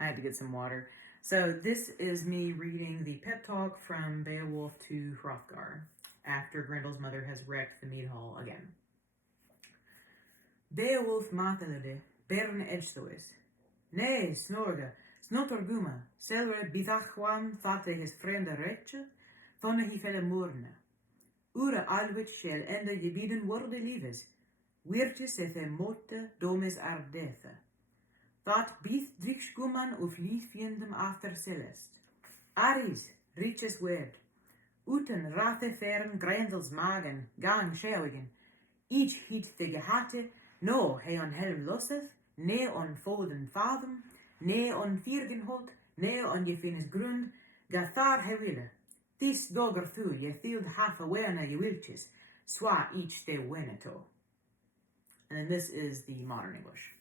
I had to get some water. So this is me reading the pep talk from Beowulf to Hrothgar after Grendel's mother has wrecked the mead hall again. Beowulf matalade, bern edstois. Nee, snorga, snotorguma, selre bidachwan thate his frende reche, thonne hi felle morne. Ure alwit shell ende gebieden worden lives, wirtjes ethe motte domes ardethe. Dat bith driksguman of liefjendem after celest. Aris, riches word. Uten rathe fern Grendels magen, gang schelgen. Each hit de gehate, no he on helm losseth, ne on foden fathom, ne on viergenholt, ne on je finnes grund, gathar he wille. Tis dogger thu je field half awena je wilches, swa each de weneto. And then this is the modern English.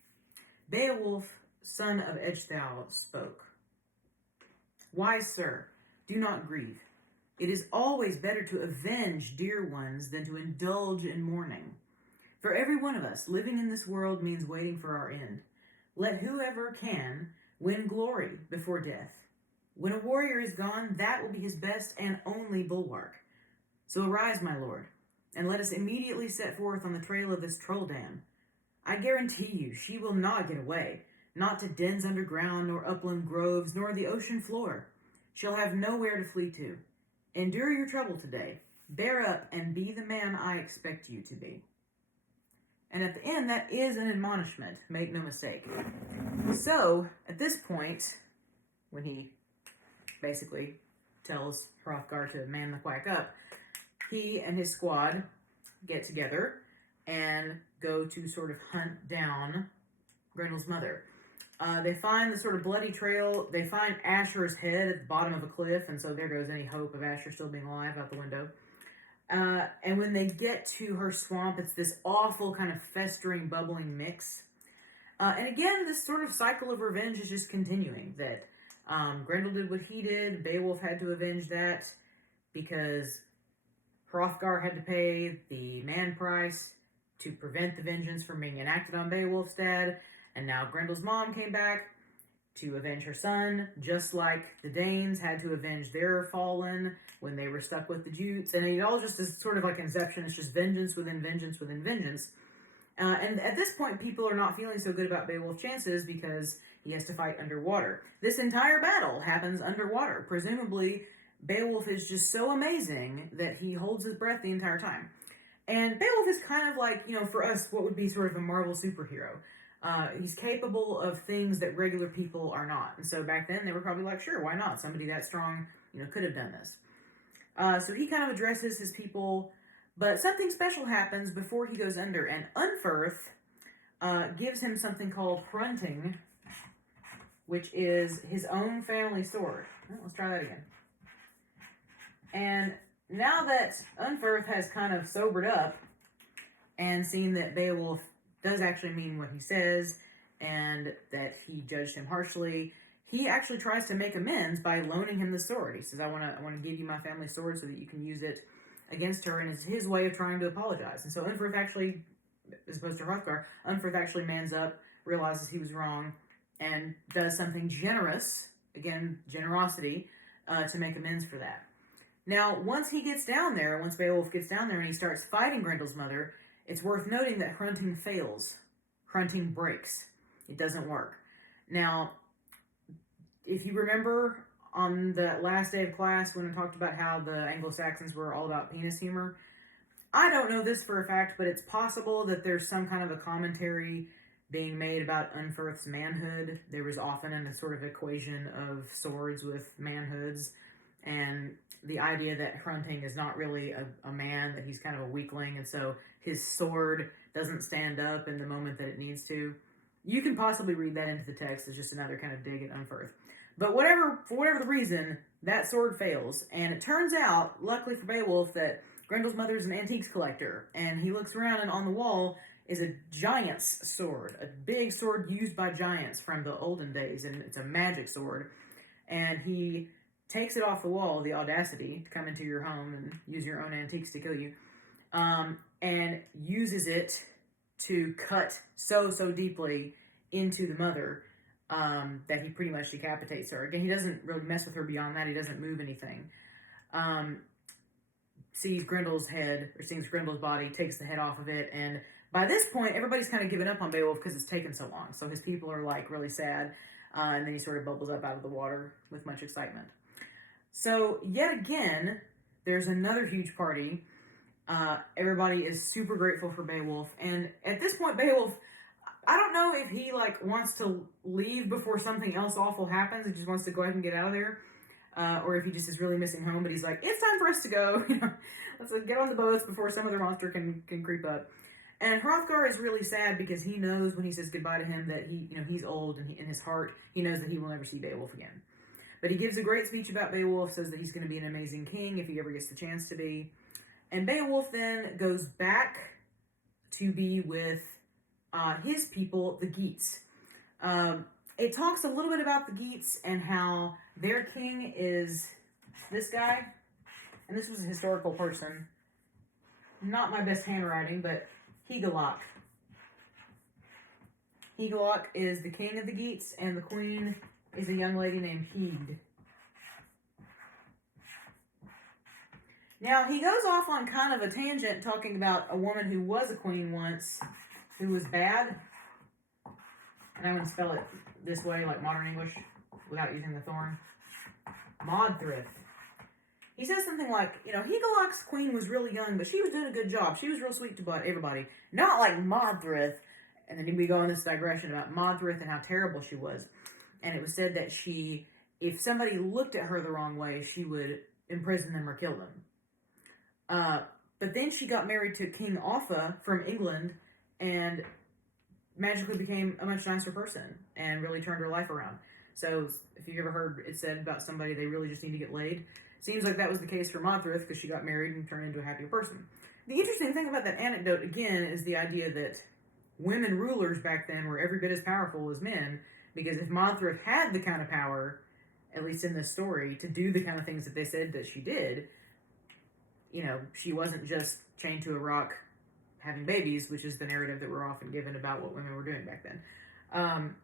Beowulf, son of Ecgtheow, spoke. Wise sir, do not grieve. It is always better to avenge dear ones than to indulge in mourning. For every one of us living in this world means waiting for our end. Let whoever can win glory before death. When a warrior is gone, that will be his best and only bulwark. So arise, my lord, and let us immediately set forth on the trail of this troll dam. I guarantee you she will not get away, not to dens underground, nor upland groves, nor the ocean floor. She'll have nowhere to flee to. Endure your trouble today. Bear up and be the man I expect you to be. And at the end, that is an admonishment, make no mistake. So, at this point, when he basically tells Hrothgar to man the quack up, he and his squad get together and go to sort of hunt down Grendel's mother. They find the sort of bloody trail. They find Asher's head at the bottom of a cliff, and so there goes any hope of Asher still being alive out the window. And when they get to her swamp, it's this awful kind of festering, bubbling mix. And again, this sort of cycle of revenge is just continuing. That Grendel did what he did. Beowulf had to avenge that because Hrothgar had to pay the man price to prevent the vengeance from being enacted on Beowulf's dad. And now Grendel's mom came back to avenge her son, just like the Danes had to avenge their fallen when they were stuck with the Jutes. And it all just is sort of like Inception. It's just vengeance within vengeance within vengeance. And at this point, people are not feeling so good about Beowulf's chances because he has to fight underwater. This entire battle happens underwater. Presumably, Beowulf is just so amazing that he holds his breath the entire time. And Beowulf is kind of like, for us, what would be sort of a Marvel superhero. He's capable of things that regular people are not. And so back then, they were probably like, sure, why not? Somebody that strong, could have done this. So he kind of addresses his people, but something special happens before he goes under. And Unferth gives him something called Hrunting, which is his own family sword. Well, let's try that again. And now that Unferth has kind of sobered up and seen that Beowulf does actually mean what he says and that he judged him harshly, he actually tries to make amends by loaning him the sword. He says, I want to give you my family sword so that you can use it against her, and it's his way of trying to apologize. And so Unferth actually, as opposed to Hrothgar, Unferth actually mans up, realizes he was wrong, and does something generous, again, generosity, to make amends for that. Now, once Beowulf gets down there and he starts fighting Grendel's mother, it's worth noting that Hrunting fails. Hrunting breaks. It doesn't work. Now, if you remember on the last day of class when I talked about how the Anglo-Saxons were all about penis humor, I don't know this for a fact, but it's possible that there's some kind of a commentary being made about Unferth's manhood. There was often a sort of equation of swords with manhoods, and the idea that Hrunting is not really a man, that he's kind of a weakling, and so his sword doesn't stand up in the moment that it needs to. You can possibly read that into the text as just another kind of dig at Unferth. But for whatever the reason, that sword fails, and it turns out, luckily for Beowulf, that Grendel's mother is an antiques collector, and he looks around, and on the wall is a giant's sword, a big sword used by giants from the olden days, and it's a magic sword, and he takes it off the wall, the audacity to come into your home and use your own antiques to kill you, and uses it to cut so deeply into the mother that he pretty much decapitates her. Again, he doesn't really mess with her beyond that. He doesn't move anything. Sees Grendel's body, takes the head off of it, and by this point, everybody's kind of given up on Beowulf because it's taken so long. So his people are like really sad, and then he sort of bubbles up out of the water with much excitement. So yet again, there's another huge party. Everybody is super grateful for Beowulf, and at this point, Beowulf, I don't know if he like wants to leave before something else awful happens. He just wants to go ahead and get out of there, or if he just is really missing home. But he's like, it's time for us to go. Let's get on the boats before some other monster can creep up. And Hrothgar is really sad because he knows when he says goodbye to him that he's old, and in his heart he knows that he will never see Beowulf again. But he gives a great speech about Beowulf, says that he's going to be an amazing king if he ever gets the chance to be. And Beowulf then goes back to be with his people, the Geats. It talks a little bit about the Geats and how their king is this guy. And this was a historical person. Not my best handwriting, but Hygelac. Hygelac is the king of the Geats, and the queen is a young lady named Hygd. Now, he goes off on kind of a tangent talking about a woman who was a queen once, who was bad. And I'm going to spell it this way, like modern English, without using the thorn. Modthryth. He says something like, Hygelac's queen was really young, but she was doing a good job. She was real sweet to everybody. Not like Modthryth. And then we go on this digression about Modthryth and how terrible she was. And it was said that if somebody looked at her the wrong way, she would imprison them or kill them. But then she got married to King Offa from England and magically became a much nicer person and really turned her life around. So if you've ever heard it said about somebody, they really just need to get laid. Seems like that was the case for Modthryth because she got married and turned into a happier person. The interesting thing about that anecdote, again, is the idea that women rulers back then were every bit as powerful as men, because if Modthryth had the kind of power, at least in this story, to do the kind of things that they said that she did, she wasn't just chained to a rock having babies, which is the narrative that we're often given about what women were doing back then.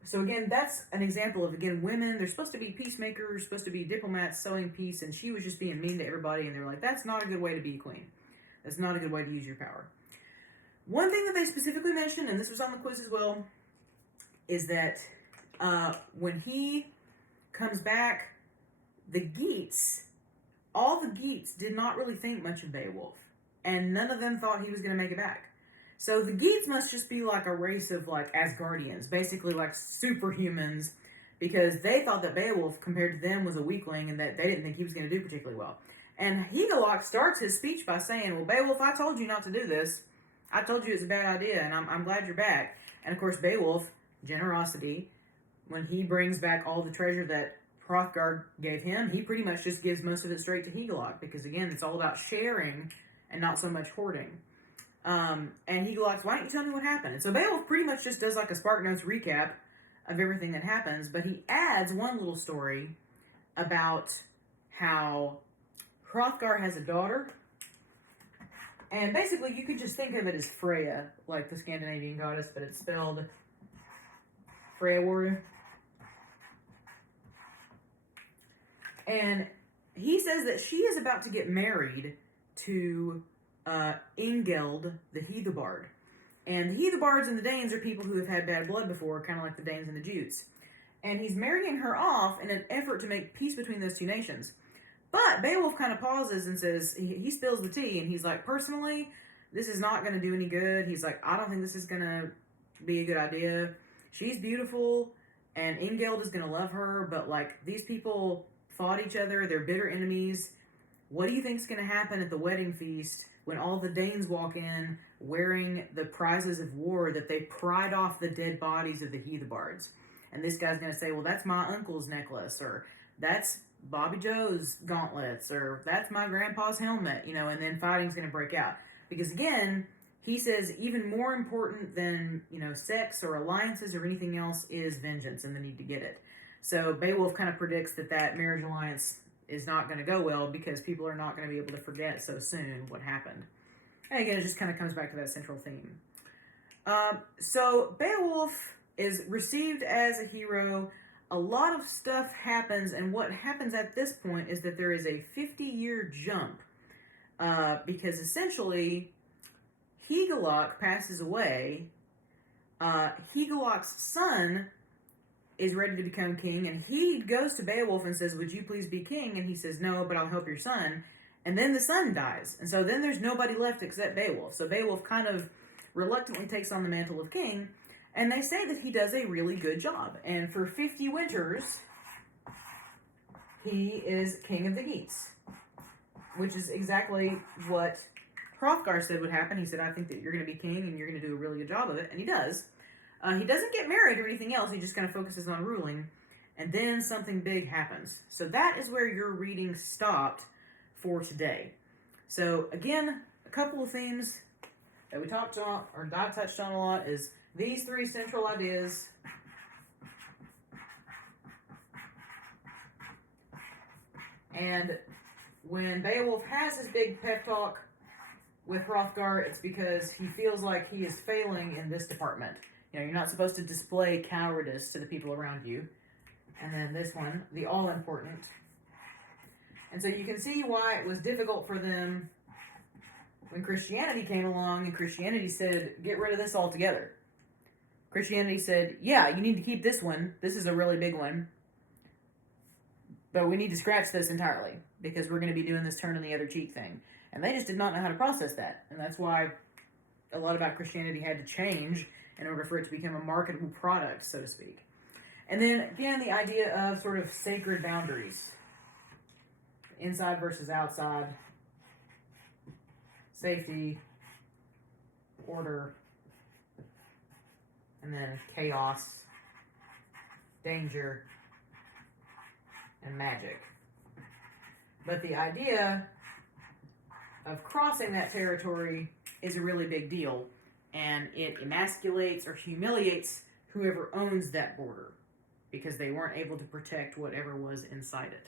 So again, that's an example of, women, they're supposed to be peacemakers, supposed to be diplomats, sowing peace, and she was just being mean to everybody, and they're like, that's not a good way to be a queen. That's not a good way to use your power. One thing that they specifically mentioned, and this was on the quiz as well, is that when he comes back, all the Geats did not really think much of Beowulf, and none of them thought he was going to make it back. So the Geats must just be like a race of like Asgardians, basically like superhumans, because they thought that Beowulf, compared to them, was a weakling and that they didn't think he was going to do particularly well. And Hygelac starts his speech by saying, well, Beowulf, I told you not to do this. I told you it's a bad idea, and I'm glad you're back. And of course, Beowulf, generosity, when he brings back all the treasure that Hrothgar gave him, he pretty much just gives most of it straight to Hygelac, because again, it's all about sharing and not so much hoarding. And Hygelac's, why don't you tell me what happened? And so Beowulf pretty much just does like a Spark Notes recap of everything that happens, but he adds one little story about how Hrothgar has a daughter, and basically you could just think of it as Freya, like the Scandinavian goddess, but it's spelled Freya warrior. And he says that she is about to get married to Ingeld, the Heathobard. And the Heathobards and the Danes are people who have had bad blood before, kind of like the Danes and the Jutes. And he's marrying her off in an effort to make peace between those two nations. But Beowulf kind of pauses and says, he spills the tea, and he's like, personally, this is not going to do any good. He's like, I don't think this is going to be a good idea. She's beautiful, and Ingeld is going to love her, but like, these people fought each other, they're bitter enemies. What do you think is going to happen at the wedding feast when all the Danes walk in wearing the prizes of war that they pried off the dead bodies of the Heathobards? And this guy's going to say, well, that's my uncle's necklace, or that's Bobby Joe's gauntlets, or that's my grandpa's helmet, and then fighting's going to break out. Because again, he says even more important than, sex or alliances or anything else is vengeance and the need to get it. So Beowulf kind of predicts that marriage alliance is not going to go well because people are not going to be able to forget so soon what happened. And again, it just kind of comes back to that central theme. So Beowulf is received as a hero. A lot of stuff happens, and what happens at this point is that there is a 50-year jump, because essentially Hygelac passes away. Hygelac's son is ready to become king, and he goes to Beowulf and says, "Would you please be king?" And he says, "No, but I'll help your son." And then the son dies, and so then there's nobody left except Beowulf. So Beowulf kind of reluctantly takes on the mantle of king, and they say that he does a really good job. And for 50 winters, he is king of the Geats, which is exactly what Hrothgar said would happen. He said, "I think that you're going to be king, and you're going to do a really good job of it," and he does. He doesn't get married or anything else. He just kind of focuses on ruling, and then something big happens. So that is where your reading stopped for today. So again, a couple of themes that we talked on, or that I touched on a lot, is these three central ideas. And when Beowulf has his big pep talk with Hrothgar, it's because he feels like he is failing in this department. You know, you're not supposed to display cowardice to the people around you. And then this one, the all-important. And so you can see why it was difficult for them when Christianity came along, and Christianity said, "Get rid of this altogether." Christianity said, "Yeah, you need to keep this one. This is a really big one. But we need to scratch this entirely, because we're going to be doing this turn in the other cheek thing." And they just did not know how to process that. And that's why a lot about Christianity had to change in order for it to become a marketable product, so to speak. And then, again, the idea of sort of sacred boundaries. Inside versus outside. Safety. Order. And then chaos. Danger. And magic. But the idea of crossing that territory is a really big deal, and it emasculates or humiliates whoever owns that border, because they weren't able to protect whatever was inside it.